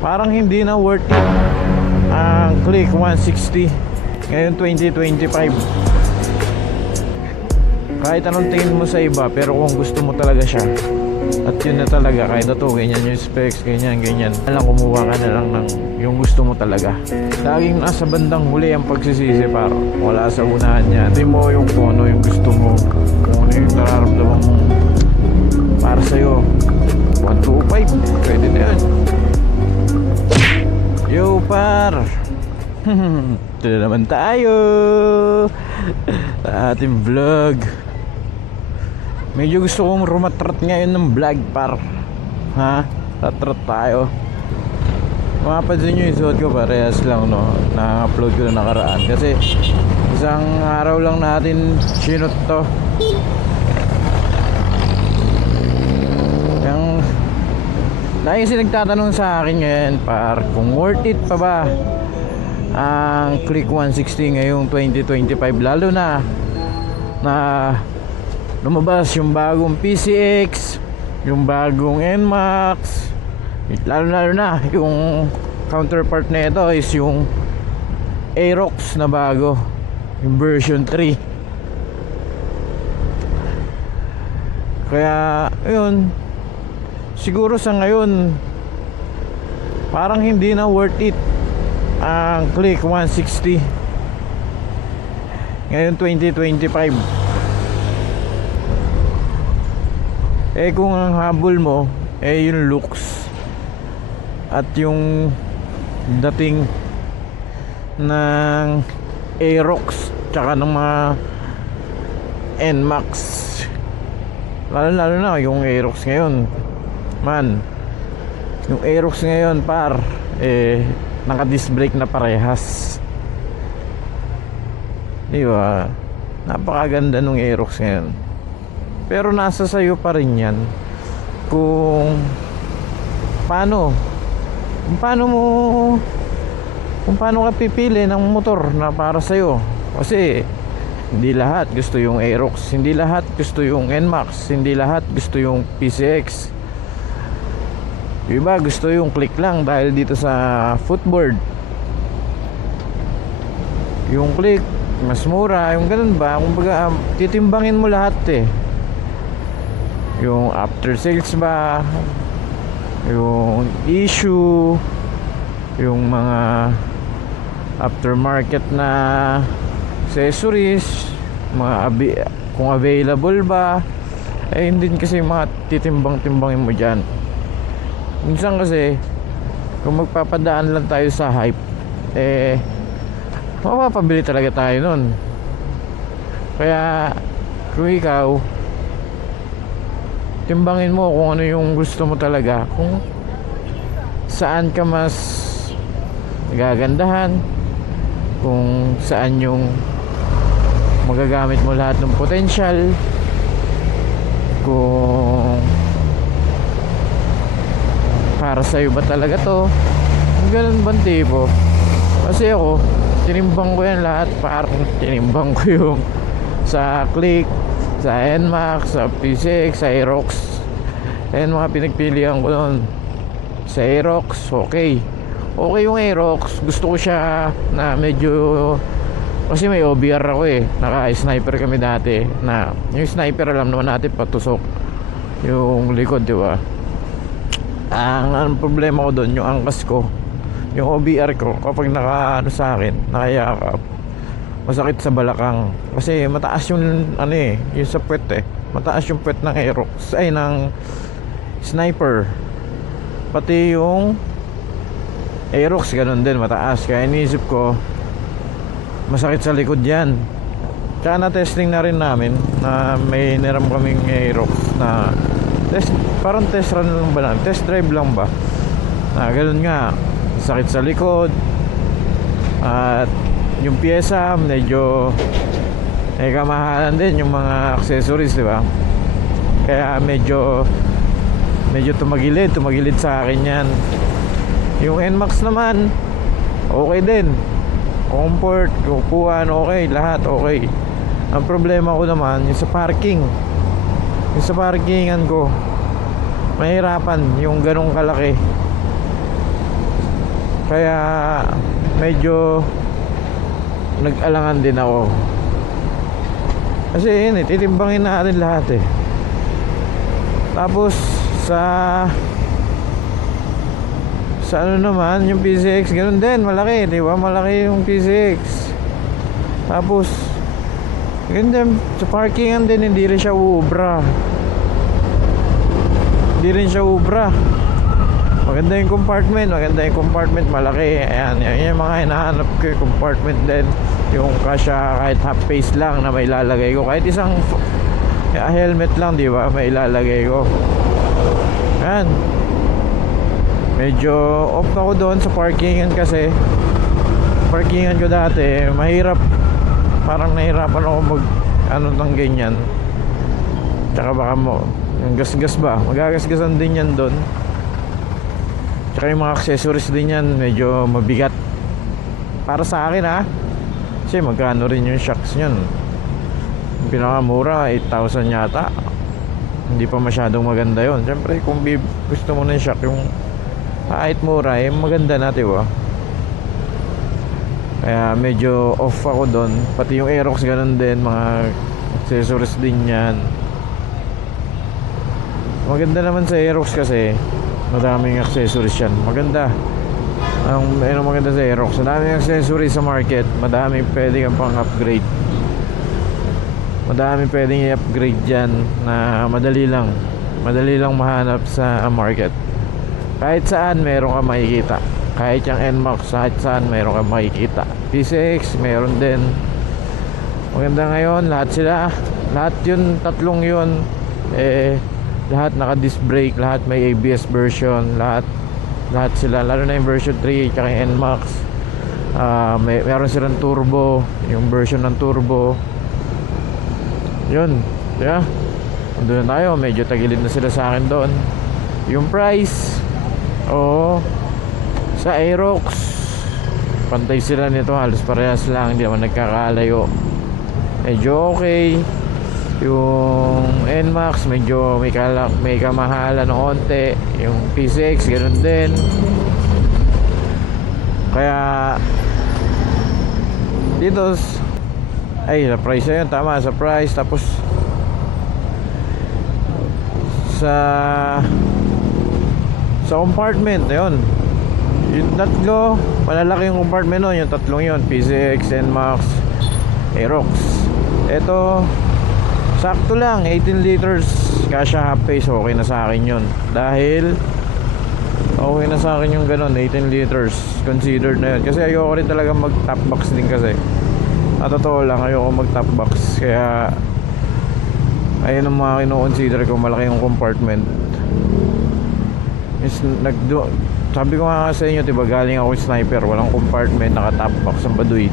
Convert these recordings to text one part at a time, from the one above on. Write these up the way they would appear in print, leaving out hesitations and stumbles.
Parang hindi na worth it ang Click 160 ngayon 2025. Kahit anong tingin mo sa iba, pero kung gusto mo talaga siya at yun na talaga, kahit ito ganyan yung specs, ganyan alam, kumuha ka na lang ng yung gusto mo talaga. Laging nasa bandang huli ang pagsisisi, para wala sa unahan niya. Hindi mo yung kung ano yung gusto mo, kung ano yung nararamdaman mo para sa'yo. 125, pwede na yun. Yo par, ito na naman tayo sa ating vlog. Medyo gusto kong rumatrat ngayon ng vlog par. Ha? Ratrat tayo. Mapapansin nyo yung suot ko, parehas lang, no? Na-upload ko na nakaraan. Kasi isang araw lang natin sinot to. Yung dahil kasi nagtatanong sa akin ngayon par, kung worth it pa ba ang Click 160 ngayong 2025, lalo na lumabas yung bagong PCX, yung bagong NMAX, lalo na yung counterpart na ito is yung Aerox na bago, yung version 3. Kaya yun, siguro sa ngayon parang hindi na worth it ang Click 160 ngayon 2025. Kung ang habol mo yung looks at yung dating ng Aerox tsaka ng mga NMAX, lalo na yung Aerox ngayon, man, yung Aerox ngayon par, naka disc brake na parehas, di ba? Napakaganda nung Aerox ngayon. Pero nasa sayo pa rin yan kung paano ka pipili ng motor na para sa'yo. Kasi hindi lahat gusto yung Aerox, hindi lahat gusto yung NMAX, hindi lahat gusto yung PCX. Yung iba gusto yung Click lang dahil dito sa footboard. Yung Click mas mura, yung ganun ba, kumbaga titimbangin mo lahat yung after sales ba, yung issue, yung mga aftermarket na accessories, kung available ba, hindi kasi mga titimbang-timbangin mo dyan. Minsan kasi kung magpapadaan lang tayo sa hype, mapapabili talaga tayo nun. Kaya kung ikaw, timbangin mo kung ano yung gusto mo talaga, kung saan ka mas gagandahan, kung saan yung magagamit mo lahat ng potential, kung para sa'yo ba talaga to, ganun bang tipo. Kasi ako, tinimbang ko yan lahat, parang tinimbang ko yung sa Click, sa NMAX, sa PCX, sa Aerox. Ayan mga pinagpilihan ko noon. Sa Aerox, okay yung Aerox. Gusto ko siya na medyo, kasi may OBR ako naka-sniper kami dati, na yung sniper alam naman natin patusok yung likod, diba? Ang problema ko doon, yung angkas ko, yung OBR ko, kapag sa akin, nakayakap, masakit sa balakang. Kasi mataas yung yung sa puwet mataas yung puwet ng Aerox, ng sniper. Pati yung Aerox ganun din, mataas. Kaya iniisip ko, masakit sa likod yan. Tsaka na testing na rin namin, na may niram kaming Aerox na parang test run lang ba, test drive lang ba, ganun nga, sakit sa likod. At yung pyesa medyo kamahalan din, yung mga accessories, di ba? Kaya medyo tumagilid sa akin yan. Yung NMAX naman okay din, comfort, upuan okay, lahat okay. Ang problema ko naman yung sa parkingan ko, mahirapan yung ganong kalaki. Kaya medyo nag-alangan din ako. Kasi yun titimbangin natin lahat Tapos sa ano naman, yung PCX ganun din, malaki, di ba? Malaki yung PCX. Tapos ganda sa parkingan din, hindi rin siya ubra. Maganda yung compartment, malaki. Ayan, yan yung mga hinahanap ko, yung compartment din. Yung kasya kahit half face lang na may ilalagay ko. Kahit isang helmet lang, di ba? May ilalagay ko. Ayan. Medyo off ako doon sa parkingan kasi parkingan ko dati mahirap, parang nahirapan ako mag ng ganyan. Tsaka baka mo yung gasgas ba, magagasgasan din yan doon. Tsaka yung mga accessories din yan medyo mabigat para sa akin kasi magkano rin yung shocks nyan. Yung pinakamura 8,000 yata, hindi pa masyadong maganda yon. Siyempre kung gusto mo ng shock yung kahit mura maganda natin kaya medyo off ako doon. Pati yung Aerox ganun din, mga accessories din yan. Maganda naman sa Aerox kasi madaming accessories yan. Maganda maganda sa Aerox, madaming accessories sa market. Madaming pwede kang pang upgrade, madaming pwedeng i-upgrade dyan na madali lang mahanap sa market. Kahit saan meron ka makikita. Kahit yung NMAX, kahit saan meron ka makikita. PCX meron din. Maganda ngayon, lahat yun, tatlong yun lahat naka disc brake, lahat may ABS version, lahat sila, lalo na yung version 3 tsaka yung NMAX. Meron silang turbo, yung version ng turbo. Yun, yeah. Doon na tayo, medyo tagilid na sila sa akin doon. Yung price, sa Aerox pantay sila nito, halos parehas lang, hindi naman nagkakalayo. Medyo okay. Yung NMAX medyo may kamahalan ng konti. Yung PCX ganun din. Kaya dito sa price na yun, tama sa price. Tapos sa compartment yun, yung tatlo malalaki yung compartment nun, yung tatlong yun, PCX, NMAX, Aerox. Ito sakto lang, 18 liters kasya half face, okay na sa akin yun. Dahil okay na sa akin yung ganun, 18 liters considered na yun. Kasi ayoko rin talaga mag top box din kasi totoo lang, ayoko mag top box. Kaya ayun ang mga kino-consider ko, malaki yung compartment. Sabi ko nga sa inyo, diba, galing ako sniper, walang compartment, naka top box ang Baduy.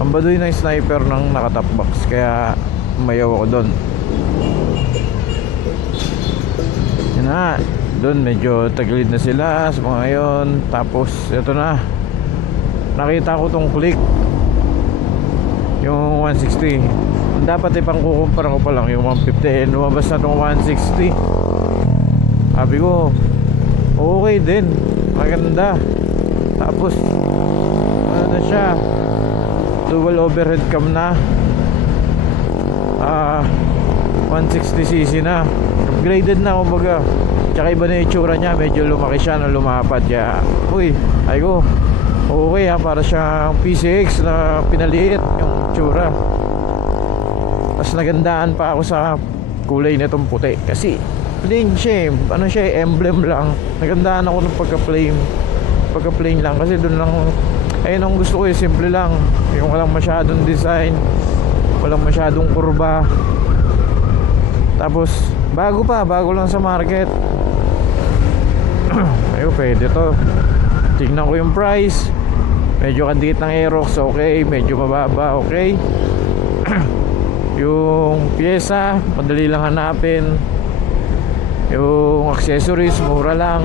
Ang Baduy na sniper ng naka top box, kaya umayaw ako doon. Yun na, doon medyo tagilid na sila sa mga ngayon. Tapos ito na, nakita ko tong Click, yung 160. Dapat ipang kukumpara ko pa lang yung 150, lumabas na tong 160. Sabi ko okay din, maganda. Tapos ano na siya, dual overhead cam na, 160cc na, upgraded na kumbaga. Tsaka iba na yung itsura niya, medyo lumaki siya na lumapad. Kaya ay ko okay para siyang PCX na pinaliit yung itsura. Tapos nagandaan pa ako sa kulay nitong puti kasi plain siya, emblem lang. Nagandaan ako ng pagka plain lang kasi doon lang, ayun ang gusto ko, simple lang, yung walang masyadong design, walang masyadong kurba. Tapos bago lang sa market. Ayun, pwede to. Tignan ko yung price, medyo kadikit ng Aerox, okay. Medyo mababa, okay. Yung pyesa madali lang hanapin. Yung accessories mura lang.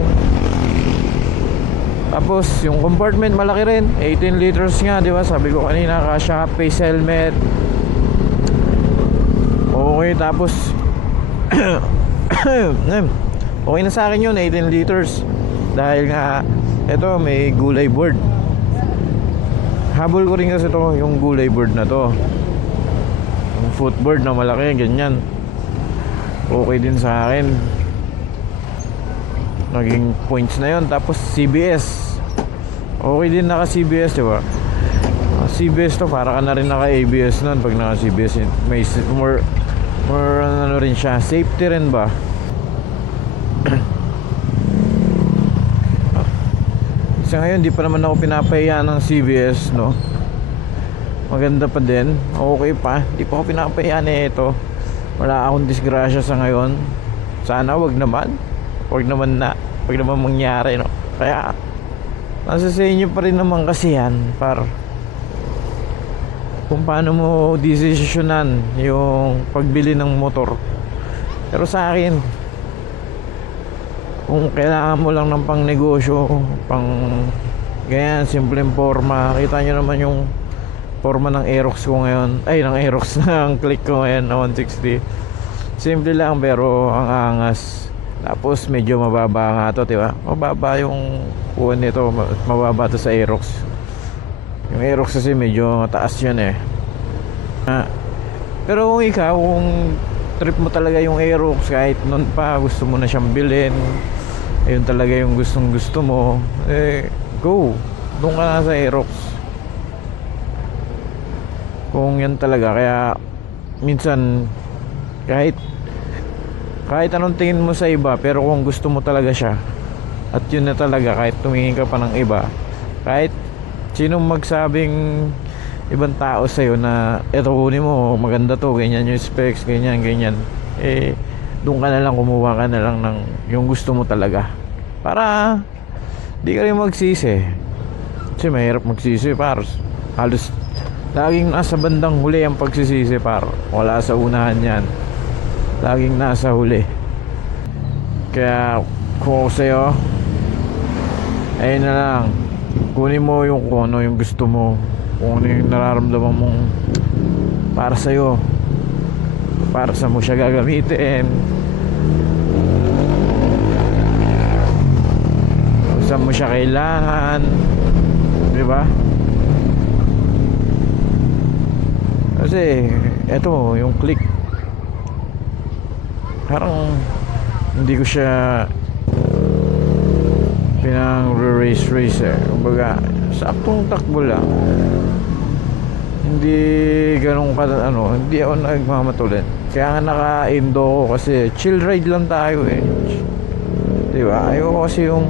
Tapos yung compartment malaki rin, 18 liters nga, di ba? Sabi ko kanina, kasya face helmet. Okay, tapos okay na sa akin yun, 18 liters. Dahil nga ito may gulay board. Habol ko rin kasi to, yung gulay board na to. Yung footboard na malaki, ganyan. Okay din sa akin. Naging points na yon. Tapos CBS. Okay din naka CBS, diba? CBS to, para ka na rin naka ABS nun. Pag naka CBS, may more ano rin siya, safety rin ba? Sa ngayon di pa naman ako pinapahiya ng CBS, no? Maganda pa din, okay pa. Di pa ako pinapahiya na ito. Wala akong disgrasya sa ngayon. Sana wag naman mangyari, no? Kaya nasa sa inyo pa rin naman kasi yan, par, kung paano mo desisyonan yung pagbili ng motor. Pero sa akin, kung kailangan mo lang ng pang negosyo, pang ganyan, simpleng forma. Kita nyo naman yung forma ng Aerox ko ngayon. Ay, ng Aerox ng Click ko ngayon na 160. Simple lang pero ang angas. Tapos medyo mababa nga to, diba? Mababa yung kuha nito, mababa to sa Aerox. Yung Aerox kasi medyo mataas yan eh. Pero kung ikaw, kung trip mo talaga yung Aerox, kahit noon pa gusto mo na siyang bilhin, ayun talaga yung gustong gusto mo, eh go, doon ka na sa Aerox. Kung yan talaga. Kaya minsan kahit anong tingin mo sa iba, pero kung gusto mo talaga siya, at yun na talaga, kahit tumingin ka pa ng iba, kahit sinong magsabing ibang tao sa'yo na eto kunin mo, maganda to, ganyan yung specs, ganyan, eh doon ka na lang, kumuha ka na lang ng yung gusto mo talaga, para di ka rin magsisi. Kasi mahirap magsisi, par. Halos laging nasa bandang huli ang pagsisisi, par. Wala sa unahan yan, laging nasa huli. Kaya kung ako sa'yo, ayun na lang, kunin mo yung kung ano yung gusto mo, kung ano yung nararamdaman mong para sa'yo, para sa mo siya gagamitin, saan mo siya kailangan, di ba? Kasi eto yung Click, parang hindi ko siya pinang race eh. Kumbaga saktong takbo lang, hindi ganun ka hindi ako nagmamatulin. Kaya nga naka-indo ko kasi chill ride lang tayo eh, diba? Ayoko kasi yung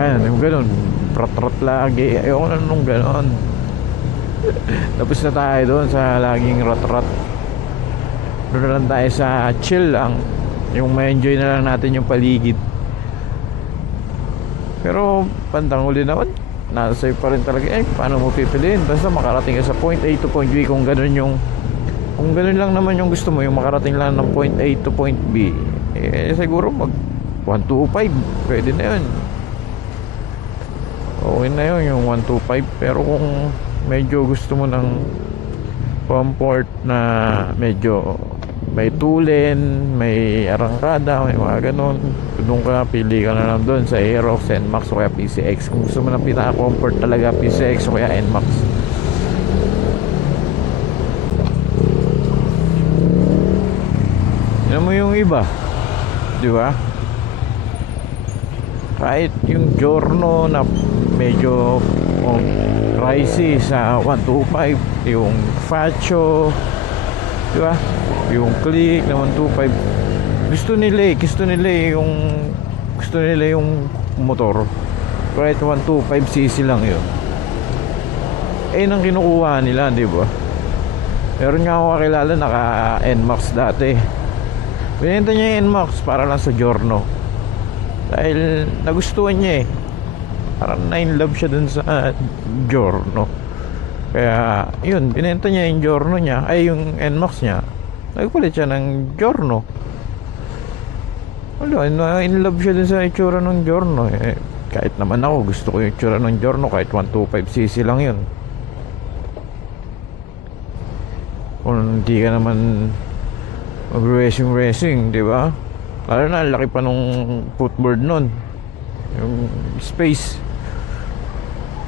yung ganun rat lagi, ayoko na nung ganun. Tapos na tayo doon sa laging rat doon lang tayo sa chill lang, yung ma-enjoy na lang natin yung paligid. Pero bandang huli naman, nasa sa'yo pa rin talaga. Paano mo pipiliin? Basta makarating ka sa point A to point B. Kung ganun lang naman yung gusto mo, yung makarating lang ng point A to point B, siguro mag 125, pwede na yun. Okay na yun, yung 125. Pero kung medyo gusto mo ng comfort na medyo may tulin, may arangkada, may mga ganun, doon ka, pili ka na lang doon sa Aerox, NMAX o kaya PCX. Kung gusto mo ng pinaka-comfort talaga, PCX o kaya NMAX. Yan mo yung iba, di ba? Kahit yung Giorno na medyo pricey sa 125, yung Faccio, di ba? Yung Click na 125, gusto nila yung motor kahit 125cc lang yun, nang kinukuha nila, di ba? Meron nga ako kakilala naka NMAX dati, binenta niya yung NMAX para lang sa Giorno dahil nagustuhan niya parang na-in-love siya dun sa Giorno. Kaya yun, binenta niya yung Giorno niya, yung NMAX niya, nagpalit siya ng Giorno. Wala, na-in-love siya dun sa itsura ng Giorno. Kahit naman ako, gusto ko yung itsura ng Giorno, kahit 125cc lang yun. Kung hindi ka naman mag-racing, di ba? Lalo na, laki pa nung footboard nun. Yung space.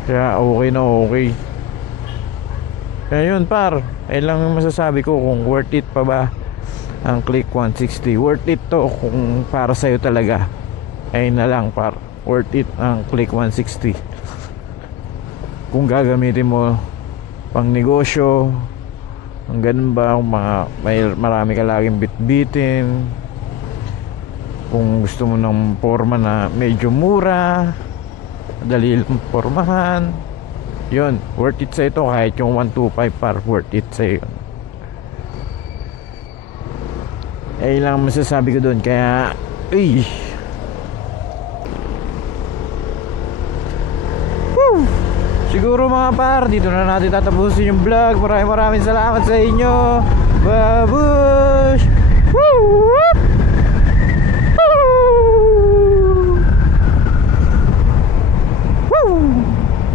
Kaya okay na okay. Kaya yun par, ayun lang yung masasabi ko kung worth it pa ba ang Click 160. Worth it to kung para sa'yo talaga. Ayun na lang par, worth it ang Click 160. Kung gagamitin mo pang negosyo, ang ganun ba, kung marami ka laging bitbitin, kung gusto mo ng forma na medyo mura, madali lang pormahan, yun, worth it sa ito. Kahit yung 125 par, worth it sa yun. Eh lang masasabi ko dun. Kaya Woo! Siguro mga par, dito na natin tatapusin yung vlog. Maraming salamat sa inyo. Babush! Woo!